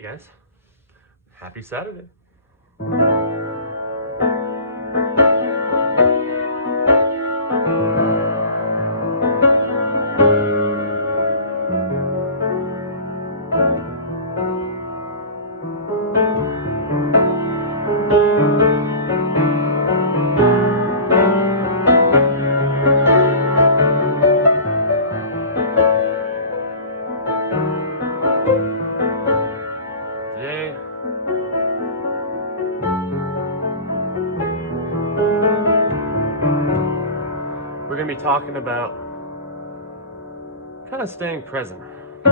Hey guys, happy Saturday. Today, we're gonna be talking about kind of staying present. A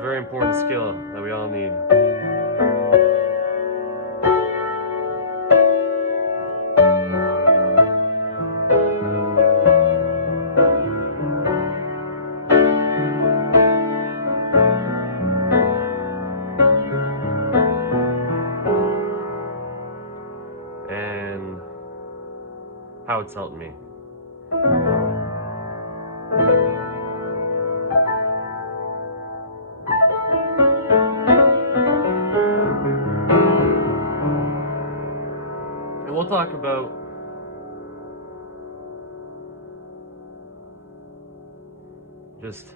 very important skill that we all need. And how it's helped me. And we'll talk about just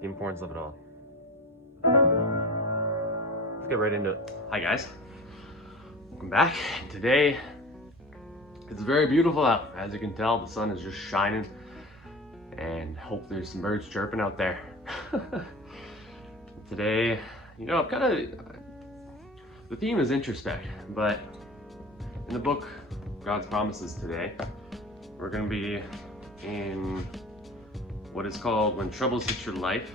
the importance of it all. Let's get right into it. Hi guys, welcome back. Today it's very beautiful out. As you can tell, the sun is just shining, and hope there's some birds chirping out there. Today, I'm the theme is introspect, but in the book God's Promises today, we're going to be in what is called When Troubles Hit Your Life,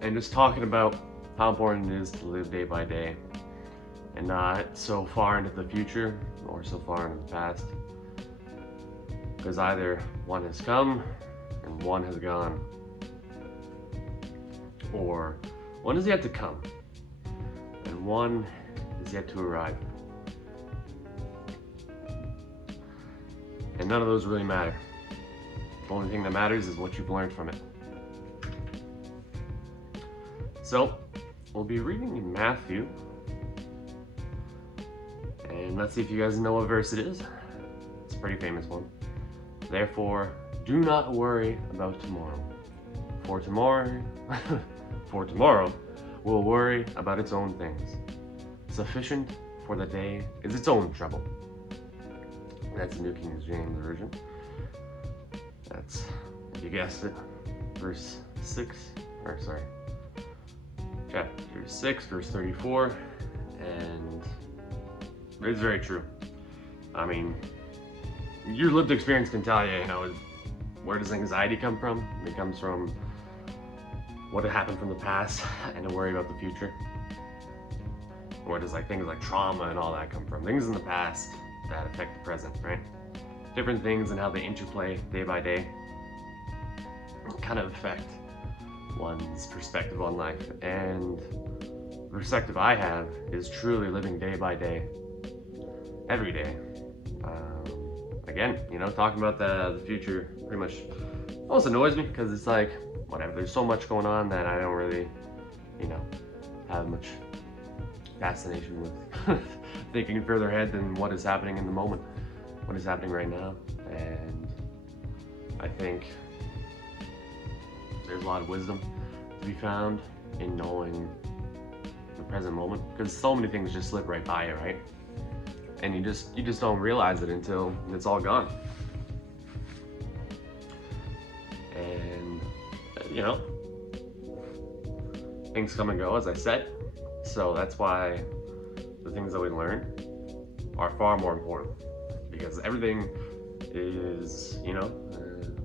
and just talking about how important it is to live day by day and not so far into the future or so far into the past, because either one has come and one has gone, or one is yet to come and one is yet to arrive, and none of those really matter. The only thing that matters is what you've learned from it. So we'll be reading in Matthew, and let's see if you guys know what verse it is. It's a pretty famous one. Therefore, do not worry about tomorrow, for tomorrow will worry about its own things. Sufficient for the day is its own trouble. That's the New King James Version. That's, if you guessed it, chapter 6, verse 34, and it's very true. I mean, your lived experience can tell you, where does anxiety come from? It comes from what had happened from the past and to worry about the future. Where does things like trauma and all that come from? Things in the past that affect the present, right? Different things and how they interplay day by day kind of affect one's perspective on life. And the perspective I have is truly living day by day, every day. Again, talking about the future pretty much almost annoys me, because it's like, whatever, there's so much going on that I don't really, have much fascination with thinking further ahead than what is happening in the moment, what is happening right now. And I think there's a lot of wisdom to be found in knowing the present moment, because so many things just slip right by you, right? And you just don't realize it until it's all gone. And things come and go, as I said. So that's why the things that we learn are far more important, because everything is,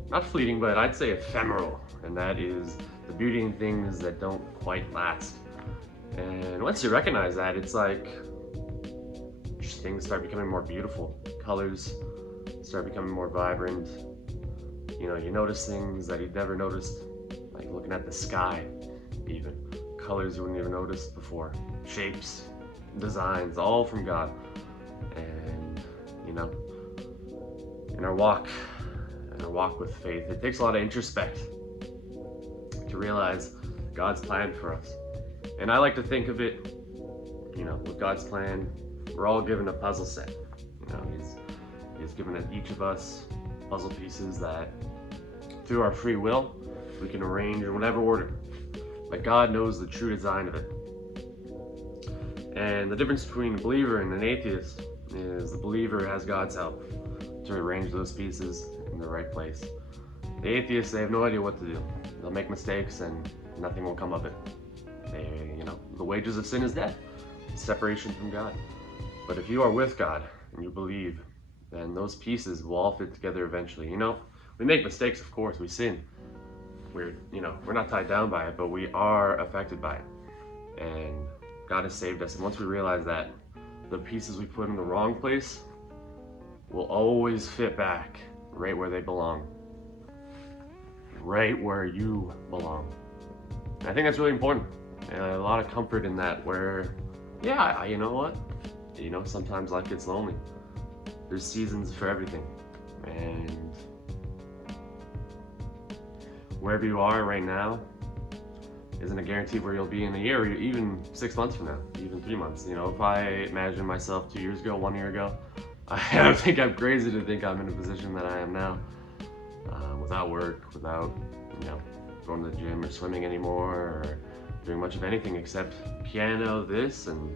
not fleeting, but I'd say ephemeral, and that is the beauty in things that don't quite last. And once you recognize that, it's like things start becoming more beautiful. Colors start becoming more vibrant. You notice things that you'd never noticed, like looking at the sky even. colors you wouldn't even notice before, shapes, designs, all from God. And you know, in our walk with faith, it takes a lot of introspect to realize God's plan for us. And I like to think of it, you know, with God's plan, we're all given a puzzle set. You know, He's given each of us puzzle pieces that, through our free will, we can arrange in whatever order. But God knows the true design of it. And the difference between a believer and an atheist is the believer has God's help to arrange those pieces in the right place. The atheists, they have no idea what to do. They'll make mistakes and nothing will come of it. You know, the wages of sin is death, separation from God. But if you are with God and you believe, then those pieces will all fit together eventually. You know, we make mistakes, of course, we sin. We're not tied down by it, but we are affected by it. And God has saved us. And once we realize that, the pieces we put in the wrong place will always fit back right where they belong. Right where you belong. And I think that's really important. And a lot of comfort in that, where, yeah, you know what? You know, sometimes life gets lonely. There's seasons for everything. And wherever you are right now isn't a guarantee where you'll be in a year, or even 6 months from now, even 3 months. You know, if I imagine myself 2 years ago, 1 year ago, I think I'm crazy to think I'm in a position that I am now, without work, without, you know, going to the gym or swimming anymore, or doing much of anything except piano, this, and,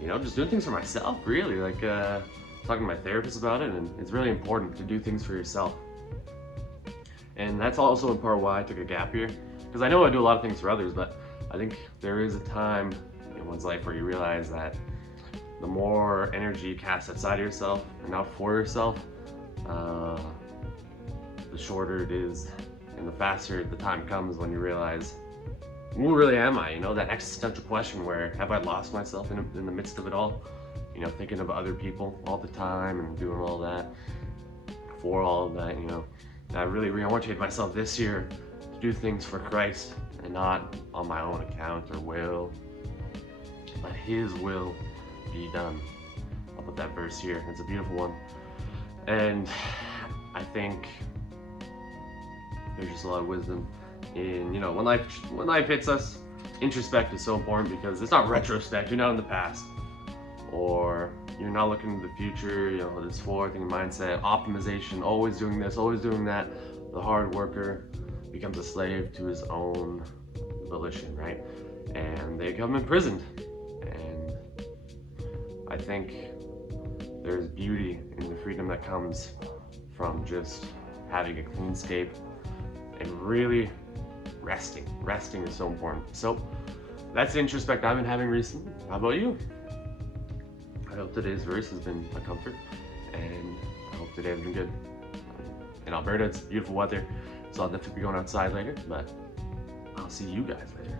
you know, just doing things for myself, really. Like, talking to my therapist about it, and it's really important to do things for yourself. And that's also in part why I took a gap year, because I know I do a lot of things for others, but I think there is a time in one's life where you realize that the more energy you cast outside of yourself and not for yourself, the shorter it is, and the faster the time comes when you realize, who really am I? You know, that existential question where, have I lost myself in the midst of it all? You know, thinking of other people all the time and doing all that for all of that, you know. I really reoriented myself this year to do things for Christ and not on my own account or will. Let His will be done. I'll put that verse here. It's a beautiful one. And I think there's just a lot of wisdom in, you know, when life hits us, introspect is so important, because it's not retrospect. You're not in the past, or you're not looking to the future. You know, this forward-thinking mindset, optimization, always doing this, always doing that. The hard worker becomes a slave to his own volition, right? And they become imprisoned. And I think there's beauty in the freedom that comes from just having a clean escape and really resting. Resting is so important. So that's the introspect I've been having recently. How about you? I hope today's verse has been a comfort, and I hope today has been good. In Alberta, it's beautiful weather, so I'll definitely be going outside later, but I'll see you guys later.